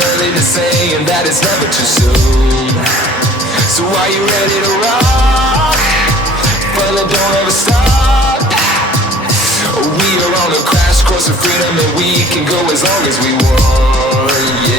early to saying that it's never too soon. So are you ready to rock? Fella, don't ever stop. We are on a crash course of freedom, and we can go as long as we want, yeah.